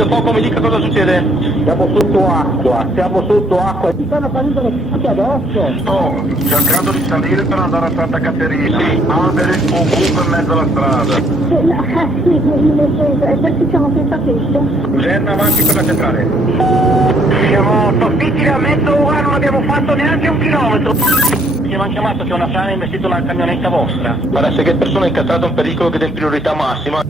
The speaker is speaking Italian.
radio poco, mi dica cosa succede. Siamo sotto acqua. Ti stanno salendo le case addosso. Sto cercando di salire per andare a Santa Caterina. Sì. Alberi ovunque in mezzo alla strada. Perché siamo senza tetto? Genna avanti per la centrale. Siamo partiti da mezz'ora, non abbiamo fatto neanche un chilometro. Mi hanno chiamato che una frana ha investito una camionetta vostra. Parece che persona incastrata è un pericolo che dà priorità massima.